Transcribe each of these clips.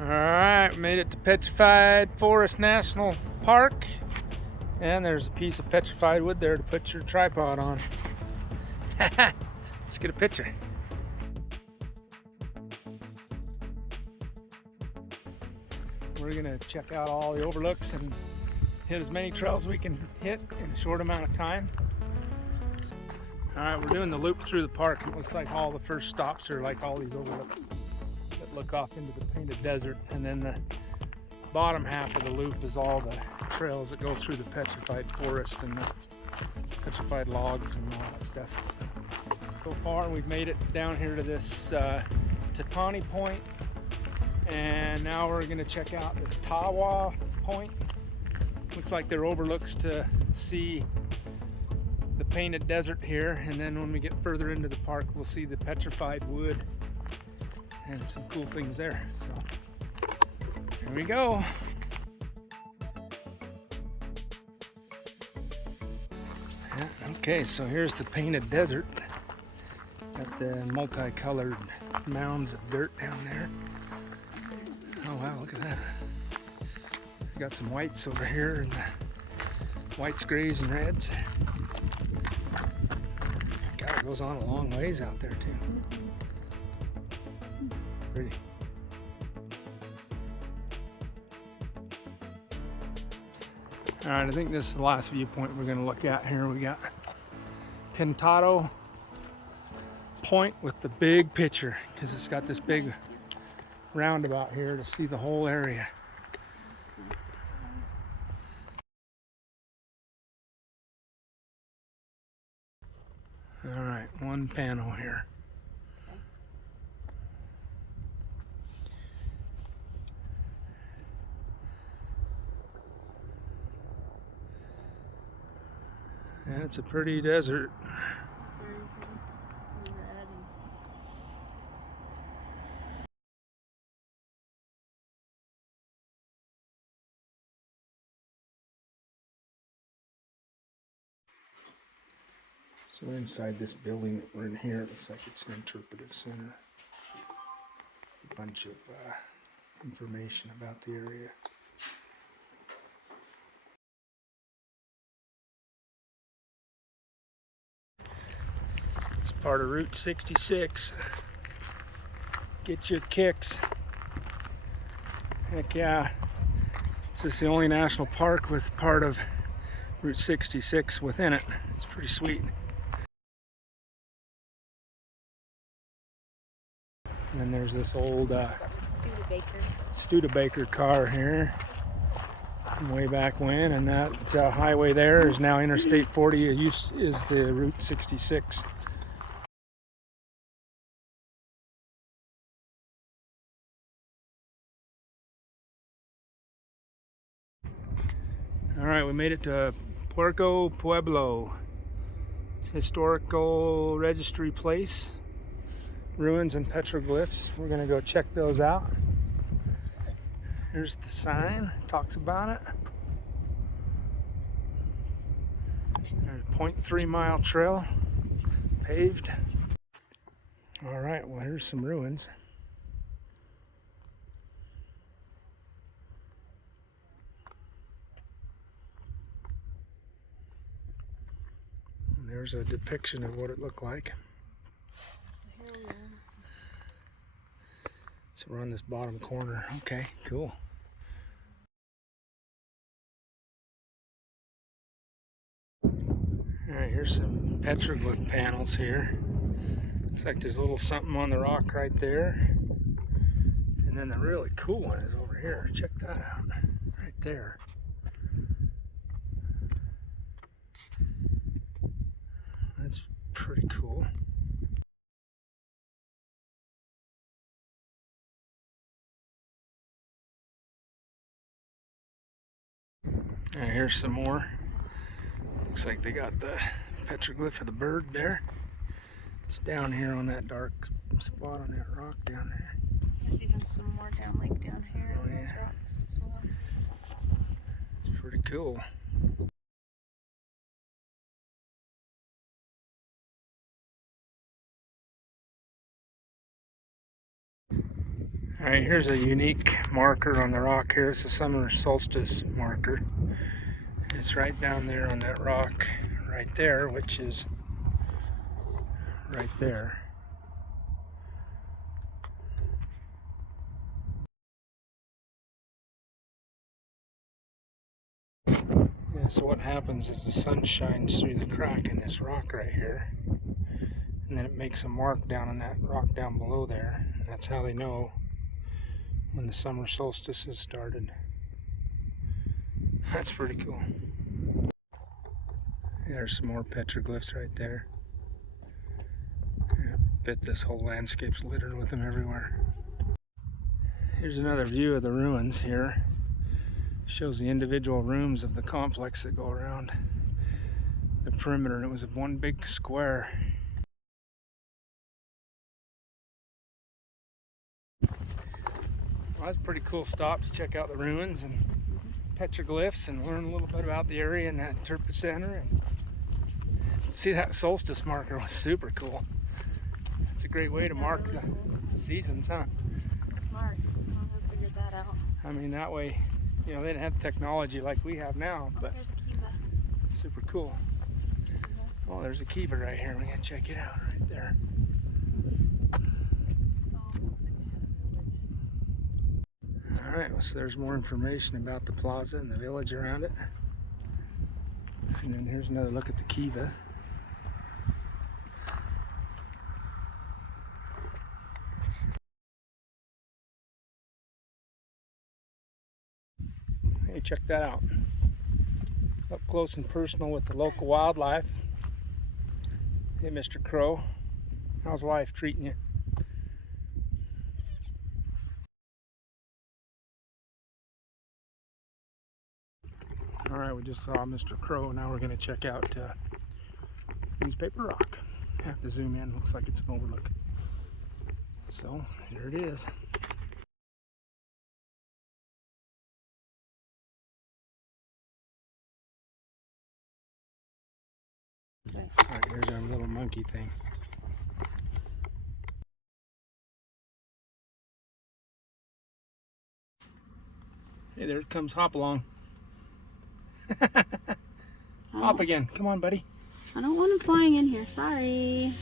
Alright, made it to Petrified Forest National Park. And there's a piece of petrified wood there to put your tripod on. Let's get a picture. We're gonna check out all the overlooks and hit as many trails we can hit in a short amount of time. Alright, we're doing the loop through the park. It looks like all the first stops are like all these overlooks that look off into the Painted Desert, and then the bottom half of the loop is all the trails that go through the petrified forest and the petrified logs and all that stuff. So far we've made it down here to this Tatani Point, and now we're going to check out this Tawa Point. Looks like there are overlooks to see the Painted Desert here, and then when we get further into the park we'll see the petrified wood and some cool things there. So here we go. Okay, so here's the Painted Desert. Got the multicolored mounds of dirt down there. Oh wow, look at that. Got some whites over here, and whites, grays, and reds. God, it goes on a long ways out there too. Pretty. Alright, I think this is the last viewpoint we're going to look at here. We got Pintado Point with the big picture, because it's got this big roundabout here to see the whole area. Alright, one panel here. Yeah, it's a pretty desert. It's very pretty. Red and so inside this building that we're in here, it looks like it's an interpretive center. A bunch of information about the area. It's part of Route 66. Get your kicks. Heck yeah. This is the only national park with part of Route 66 within it. It's pretty sweet. And then there's this old Studebaker car here from way back when, and that highway there is now Interstate 40. Is the Route 66. All right, we made it to Puerto Pueblo. It's a historical registry place. Ruins and petroglyphs. We're gonna go check those out. Here's the sign, talks about it. There's a 0.3 mile trail, paved. All right, well here's some ruins. And there's a depiction of what it looked like. So we're on this bottom corner. Okay, cool. Alright, here's some petroglyph panels here. Looks like there's a little something on the rock right there. And then the really cool one is over here. Check that out. Right there. That's pretty cool. And here's some more. Looks like they got the petroglyph of the bird there. It's down here on that dark spot on that rock down there. there's even some more down here Oh, in those yeah. rocks as well. It's pretty cool. Alright, here's a unique marker on the rock here. It's a summer solstice marker. It's right down there on that rock right there, which is right there. Yeah, so what happens is the sun shines through the crack in this rock right here, and then it makes a mark down on that rock down below there. And that's how they know when the summer solstice has started. That's pretty cool. There's some more petroglyphs right there. I bet this whole landscape's littered with them everywhere. Here's another view of the ruins here. Shows the individual rooms of the complex that go around the perimeter, and it was one big square. Well, that's a pretty cool stop to check out the ruins and petroglyphs and learn a little bit about the area and that interpret center, and see that solstice marker was super cool. It's a great way to mark the seasons, huh? Smart. I figured that out. I mean, that way, you know, they didn't have technology like we have now, but There's a kiva. super cool. Oh, there's a kiva right here. We gotta check it out right there. Alright, well, so there's more information about the plaza and the village around it. And then here's another look at the kiva. Hey, check that out. Up close and personal with the local wildlife. Hey, Mr. Crow, how's life treating you? Alright, we just saw Mr. Crow. Now we're going to check out Newspaper Rock. Have to zoom in. Looks like it's an overlook. So, here it is. Alright, here's our little monkey thing. Hey, there it comes Hopalong. Hop again. Come on, buddy. I don't want him flying in here. Sorry.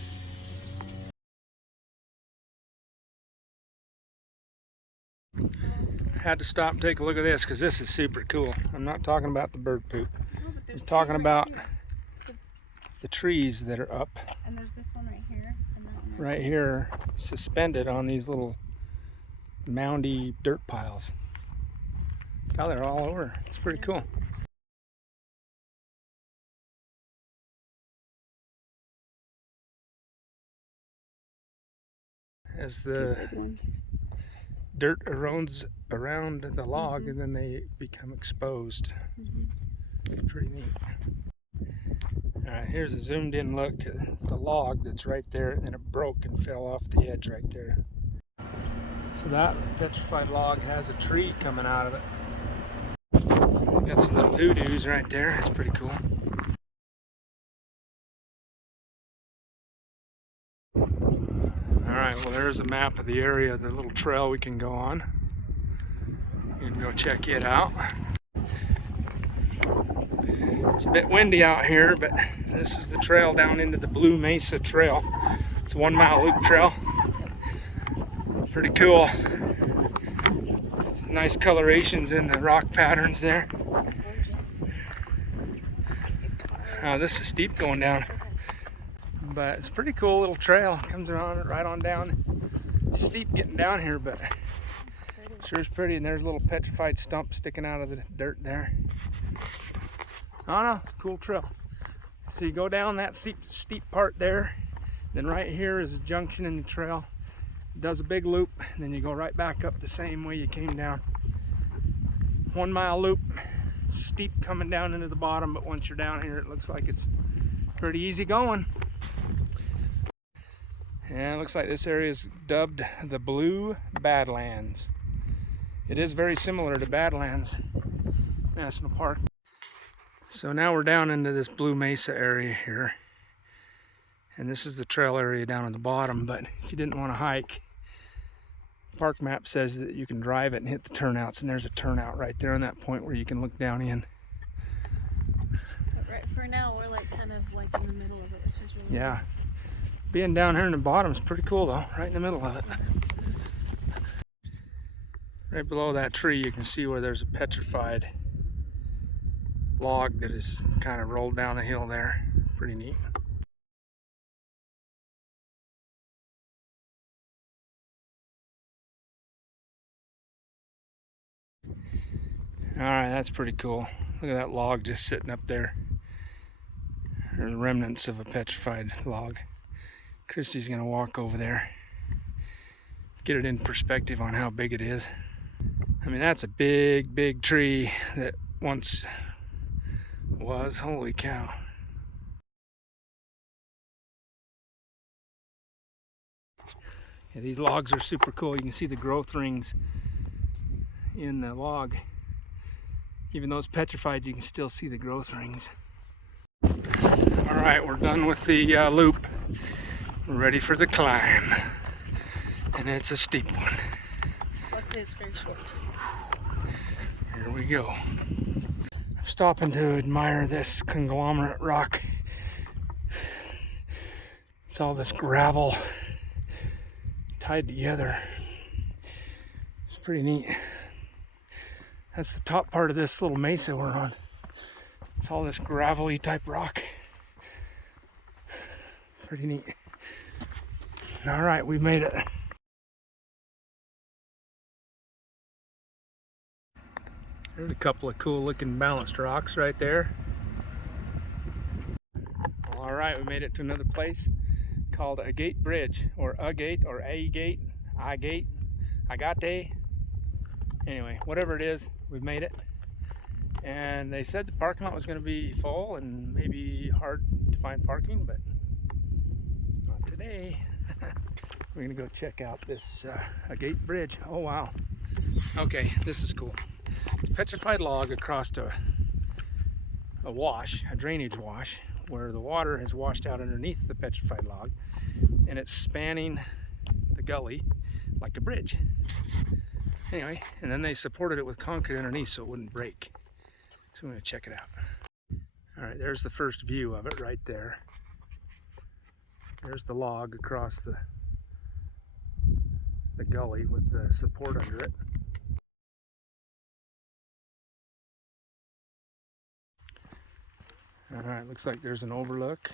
Had to stop and take a look at this because this is super cool. I'm not talking about the bird poop. I'm talking about the trees that are up. And there's this one right here. And that one right here, suspended on these little moundy dirt piles. God, they're all over. It's pretty cool. As the dirt erodes around the log, and then they become exposed. Pretty neat. Alright, here's a zoomed in look at the log that's right there, and then it broke and fell off the edge right there. So that petrified log has a tree coming out of it. Got some little hoodoos right there. That's pretty cool. Alright, well, there's a map of the area, the little trail we can go on. You can go check it out. It's a bit windy out here, but this is the trail down into the Blue Mesa Trail. It's a 1 mile loop trail. Pretty cool. Nice colorations in the rock patterns there. This is steep going down, but it's a pretty cool little trail. It comes around right on down. It's steep getting down here, but sure is pretty. And there's a little petrified stump sticking out of the dirt there. Oh no, cool trail. So you go down that steep part there, then right here is a junction in the trail. It does a big loop, and then you go right back up the same way you came down. 1 mile loop, steep coming down into the bottom, but once you're down here, it looks like it's pretty easy going. And it looks like this area is dubbed the Blue Badlands. It is very similar to Badlands National Park. So now we're down into this Blue Mesa area here. And this is the trail area down at the bottom, but if you didn't want to hike, park map says that you can drive it and hit the turnouts, and there's a turnout right there on that point where you can look down in. But right for now, we're like kind of like in the middle of it, which is really Yeah. Being down here in the bottom is pretty cool though, right in the middle of it. Right below that tree you can see where there's a petrified log that is kind of rolled down the hill there. Pretty neat. Alright, that's pretty cool. Look at that log just sitting up there. There's remnants of a petrified log. Christy's gonna walk over there, get it in perspective on how big it is. I mean, that's a big, big tree that once was. Holy cow. Yeah, these logs are super cool. You can see the growth rings in the log. Even though it's petrified, you can still see the growth rings. Alright, we're done with the loop. We're ready for the climb. And it's a steep one. luckily it's very short. Here we go. I'm stopping to admire this conglomerate rock. It's all this gravel tied together. It's pretty neat. That's the top part of this little mesa we're on. It's all this gravelly type rock. Pretty neat. All right, we made it. There's a couple of cool looking balanced rocks right there. All right, we made it to another place called a gate bridge, or a gate, or a gate, I gate, agate. Anyway, whatever it is, we've made it. And they said the parking lot was going to be full and maybe hard to find parking, but not today. We're going to go check out this agate bridge. Oh wow. Okay, this is cool. It's a petrified log across a wash, a drainage wash, where the water has washed out underneath the petrified log, and it's spanning the gully like a bridge. Anyway, and then they supported it with concrete underneath so it wouldn't break. So I'm going to check it out. All right, there's the first view of it right there. There's the log across the gully with the support under it. All right, looks like there's an overlook.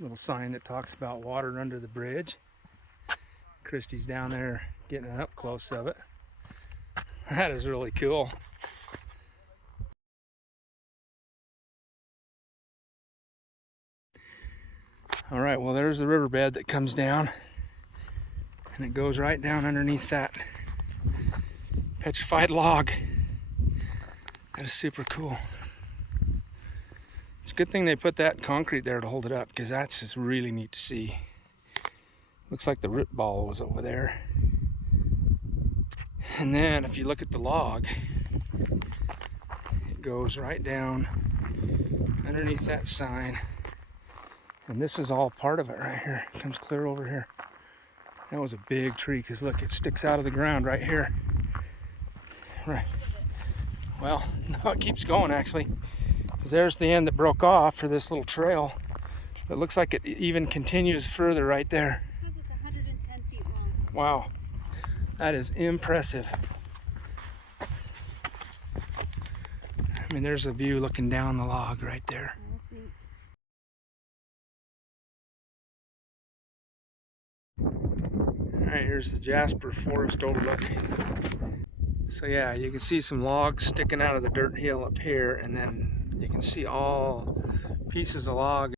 Little sign that talks about water under the bridge. Christy's down there getting an up close of it. That is really cool. All right, well, there's the riverbed that comes down, and it goes right down underneath that petrified log. That is super cool. It's a good thing they put that concrete there to hold it up, because that's just really neat to see. Looks like the root ball was over there. And then if you look at the log, it goes right down underneath that sign. And this is all part of it right here. It comes clear over here. That was a big tree, because look, it sticks out of the ground right here. Right. Well, no, it keeps going actually. Because there's the end that broke off for this little trail. It looks like it even continues further right there. It says it's 110 feet long. Wow, that is impressive. I mean, there's a view looking down the log right there. Oh, that's neat. Alright, here's the Jasper Forest overlook. So yeah, you can see some logs sticking out of the dirt hill up here, and then you can see all pieces of log.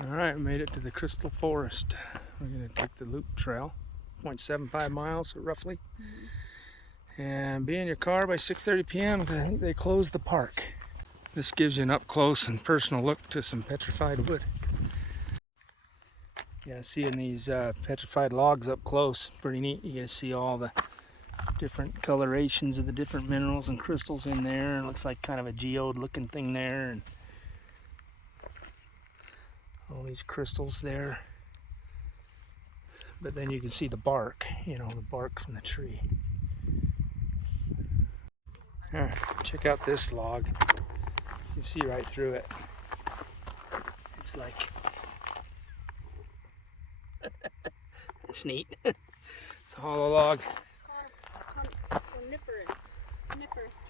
Alright, we made it to the Crystal Forest. We're going to take the loop trail, 0.75 miles roughly. And be in your car by 6:30 p.m. because I think they closed the park. This gives you an up close and personal look to some petrified wood. Yeah, seeing these petrified logs up close, pretty neat. You get to see all the different colorations of the different minerals and crystals in there. It looks like kind of a geode looking thing there. And All these crystals there. But then you can see the bark, you know, the bark from the tree. Check out this log. You can see right through it. It's like, it's neat. It's a hollow log.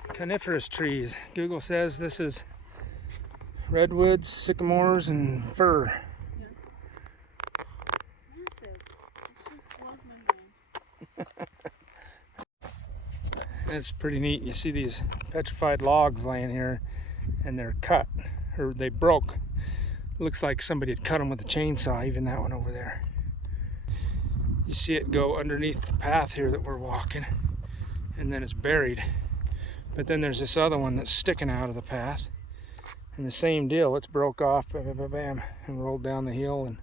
Coniferous trees. Google says this is redwoods, sycamores, and fir. Yeah. Massive. This just blows my mind. It's pretty neat. You see these petrified logs laying here, and they're cut, or they broke. It looks like somebody had cut them with a chainsaw, even that one over there. You see it go underneath the path here that we're walking, and then it's buried. But then there's this other one that's sticking out of the path, and the same deal. It's broke off, bam, bam, bam, and rolled down the hill, and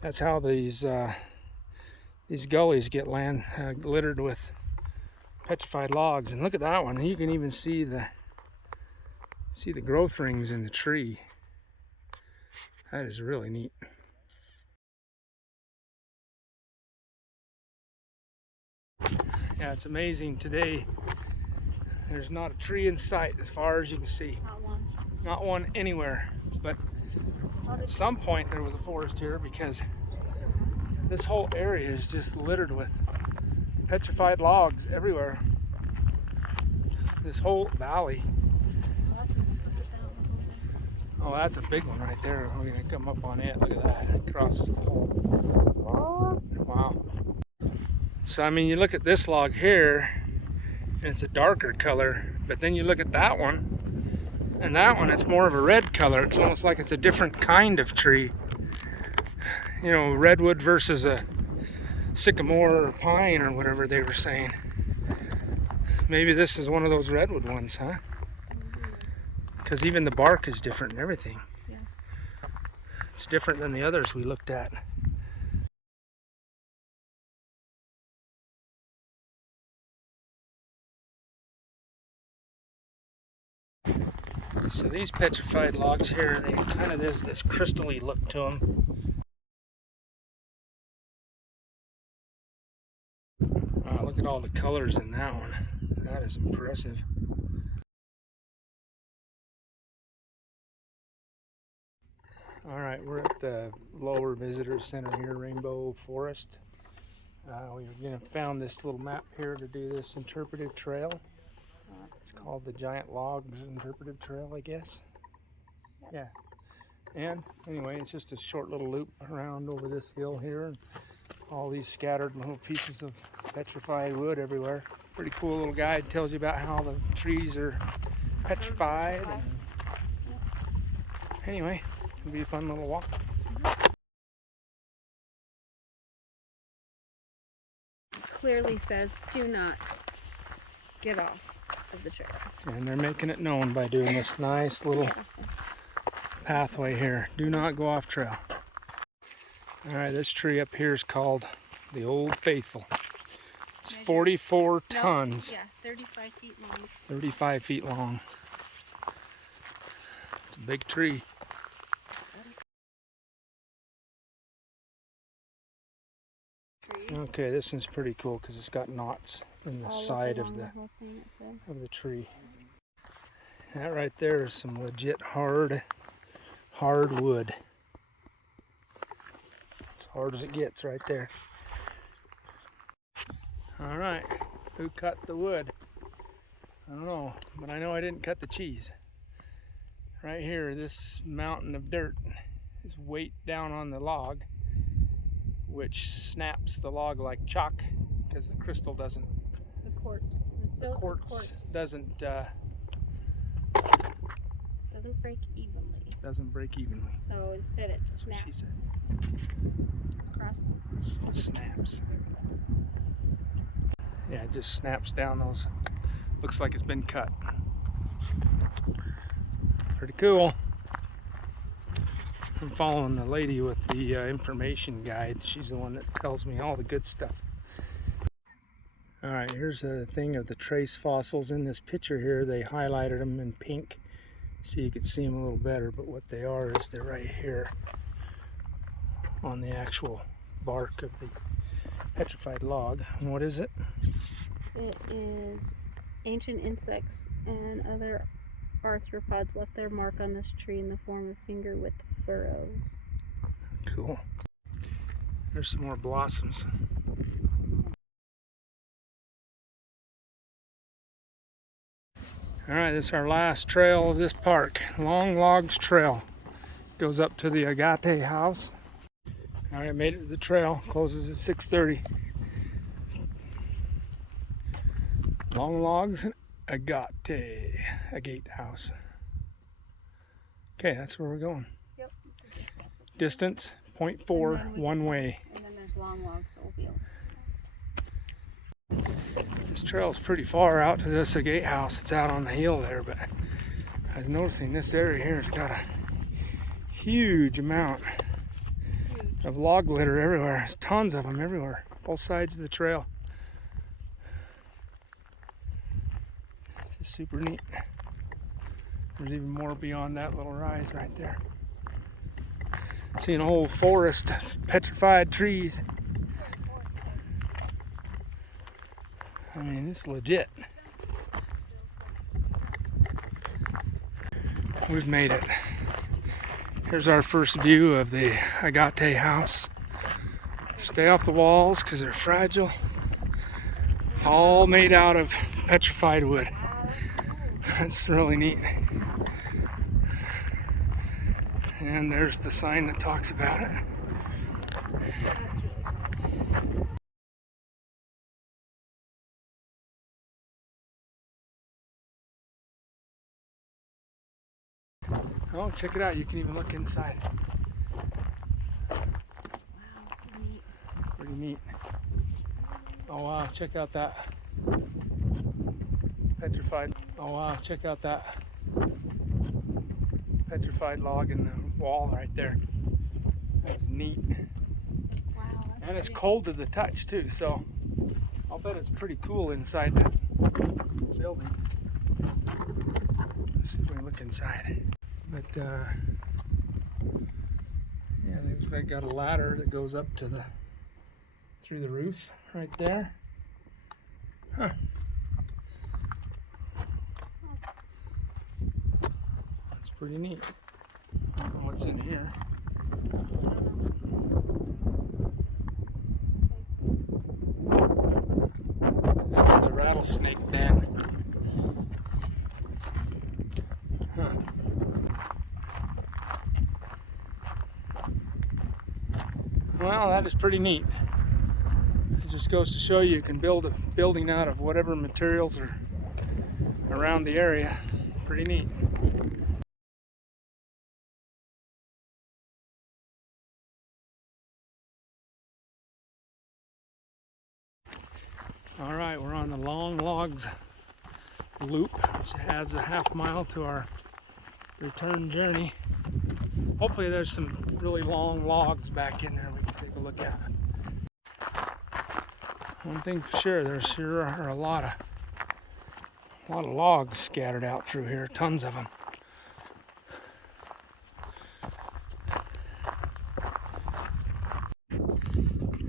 that's how these gullies get littered with petrified logs. And look at that one. You can even see the growth rings in the tree. That is really neat. Yeah, it's amazing today. There's not a tree in sight as far as you can see. Not one. Not one anywhere. But at some point there was a forest here, because this whole area is just littered with petrified logs everywhere. This whole valley. Oh, that's a big one right there. We're gonna come up on it. Look at that. It crosses the whole. Wow. So I mean, you look at this log here, and it's a darker color, but then you look at that one, and that one, it's more of a red color. It's almost like it's a different kind of tree. You know, redwood versus a sycamore or pine or whatever they were saying. Maybe this is one of those redwood ones, huh? Because even the bark is different and everything. Yes. It's different than the others we looked at. So these petrified logs here, they kind of have this crystal-y look to them. Look at all the colors in that one. That is impressive. Alright, we're at the lower visitor center here, Rainbow Forest. We found this little map here to do this interpretive trail. It's called the Giant Logs Interpretive Trail, I guess. Yeah. And anyway, it's just a short little loop around over this hill here, and all these scattered little pieces of petrified wood everywhere. Pretty cool little guide. Tells you about how the trees are petrified. And anyway, it'll be a fun little walk. Clearly says, do not get off of the trail. And they're making it known by doing this nice little pathway here. Do not go off trail. Alright, this tree up here is called the Old Faithful. It's 44 tons. Yeah, 35 feet long. 35 feet long. It's a big tree. Okay, this one's pretty cool because it's got knots in the side of the tree. That right there is some legit hard wood. As hard as it gets right there. Alright, who cut the wood? I don't know, but I know I didn't cut the cheese. Right here, this mountain of dirt is weight down on the log, which snaps the log like chalk because the crystal doesn't. The quartz. The quartz doesn't break evenly. Doesn't break evenly. So instead it snaps. She said. Across It snaps. Yeah, it just snaps down those. Looks like it's been cut. Pretty cool. I'm following the lady with the information guide. She's the one that tells me all the good stuff. Alright, here's a thing of the trace fossils in this picture here. They highlighted them in pink so you could see them a little better, but what they are is they're right here. on the actual bark of the petrified log. And what is it? It is ancient insects and other arthropods left their mark on this tree in the form of finger-width burrows. Cool. There's some more blossoms. Alright, this is our last trail of this park. Long Logs Trail. Goes up to the Agate house. Alright, made it to the trail. Closes at 6:30. Long Logs and Agate house. Okay, that's where we're going. Yep. Distance 0.4 one way. And then there's Long Logs, so we'll be able to see. This trail is pretty far out to this Agate house. It's out on the hill there, but I was noticing this area here has got a huge amount of log litter everywhere. There's tons of them everywhere, both sides of the trail. It's super neat. There's even more beyond that little rise right there. Seeing a whole forest of petrified trees. I mean, it's legit. We've made it. Here's our first view of the Agate house. Stay off the walls because they're fragile. All made out of petrified wood. That's really neat. And there's the sign that talks about it. Oh, check it out. You can even look inside. Wow, neat. Pretty neat. Oh, wow. Check out that petrified. Oh, wow. Check out that petrified log in the wall right there. That was neat. Wow, that's And it's pretty. cold to the touch, too, so I'll bet it's pretty cool inside the building. Let's see if we can look inside. But yeah, they've got a ladder that goes up to the through the roof right there. Huh. That's pretty neat. I don't know what's in here. That's the rattlesnake den. Huh. Well, that is pretty neat. It just goes to show you can build a building out of whatever materials are around the area. Pretty neat. All right, we're on the Long Logs loop, which has a half mile to our return journey. Hopefully there's some really long logs back in there we can take a look at. One thing for sure, there sure are a lot of logs scattered out through here, tons of them.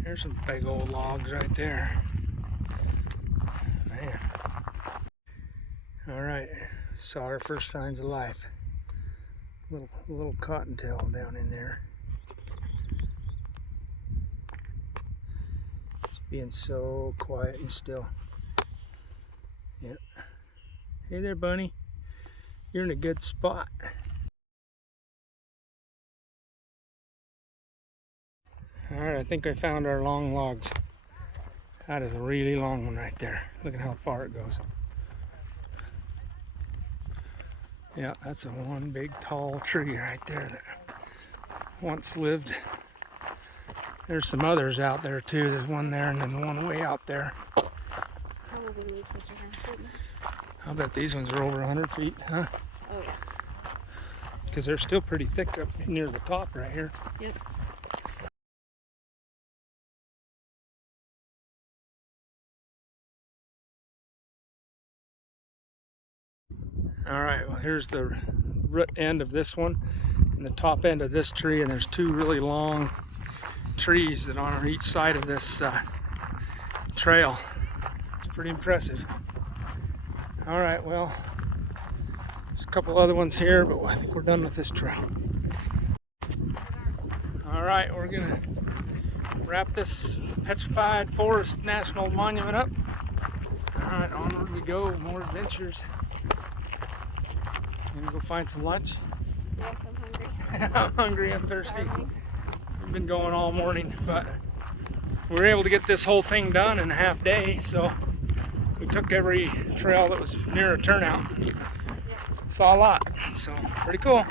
There's some big old logs right there. Man. All right, saw our first signs of life. Little cottontail down in there. Just being so quiet and still. Yep. Hey there, bunny. You're in a good spot. Alright, I think I found our long logs. That is a really long one right there. Look at how far it goes. Yeah, that's a one big tall tree right there that once lived. There's some others out there too. There's one there and then one way out there. Probably leaves us around, shouldn't it? I'll bet these ones are over 100 feet, huh? Oh yeah. Because they're still pretty thick up near the top right here. Yep. All right, well here's the root end of this one and the top end of this tree, and there's two really long trees that are on each side of this trail. It's pretty impressive. All right, well, there's a couple other ones here, but I think we're done with this trail. All right, we're gonna wrap this Petrified Forest National Monument up. All right, onward we go, more adventures. Gonna go find some lunch. Yes, I'm hungry. I'm hungry and thirsty. Starving. We've been going all morning, but we were able to get this whole thing done in a half day, so we took every trail that was near a turnout. Saw a lot, so pretty cool.